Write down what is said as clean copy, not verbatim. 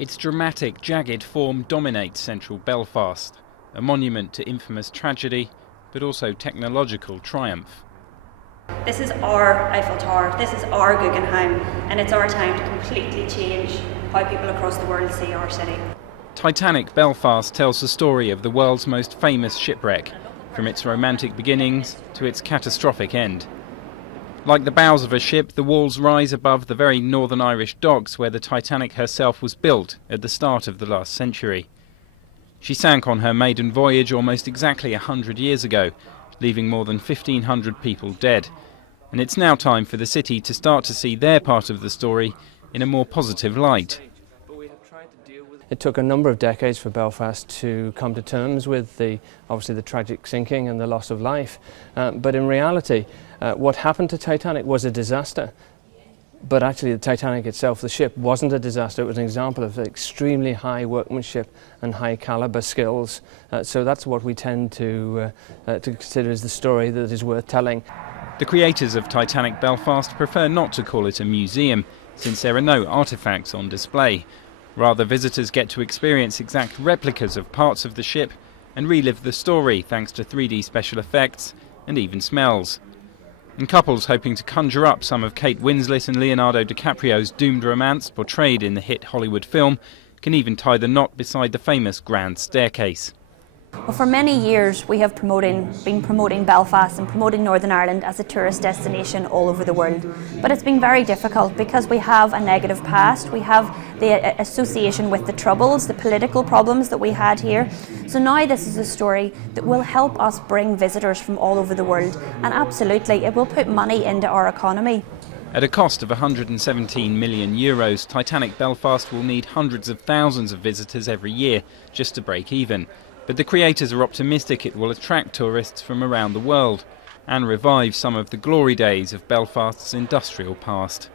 Its dramatic, jagged form dominates central Belfast, a monument to infamous tragedy, but also technological triumph. This is our Eiffel Tower, this is our Guggenheim, and it's our time to completely change how people across the world see our city. Titanic Belfast tells the story of the world's most famous shipwreck, from its romantic beginnings to its catastrophic end. Like the bows of a ship, the walls rise above the very Northern Irish docks where the Titanic herself was built at the start of the last century. She sank on her maiden voyage almost exactly 100 years ago, leaving more than 1,500 people dead. And it's now time for the city to start to see their part of the story in a more positive light. It took a number of decades for Belfast to come to terms with obviously the tragic sinking and the loss of life. But in reality, what happened to Titanic was a disaster. But actually the Titanic itself, the ship, wasn't a disaster. It was an example of extremely high workmanship and high caliber skills. So that's what we tend to consider as the story that is worth telling. The creators of Titanic Belfast prefer not to call it a museum, since there are no artefacts on display. Rather, visitors get to experience exact replicas of parts of the ship and relive the story thanks to 3D special effects and even smells. And couples hoping to conjure up some of Kate Winslet and Leonardo DiCaprio's doomed romance portrayed in the hit Hollywood film can even tie the knot beside the famous Grand Staircase. Well, for many years we have been promoting Belfast and promoting Northern Ireland as a tourist destination all over the world. But it's been very difficult because we have a negative past. We have the association with the Troubles, the political problems that we had here. So now this is a story that will help us bring visitors from all over the world, and absolutely it will put money into our economy. At a cost of €117 million, Titanic Belfast will need hundreds of thousands of visitors every year just to break even. But the creators are optimistic it will attract tourists from around the world and revive some of the glory days of Belfast's industrial past.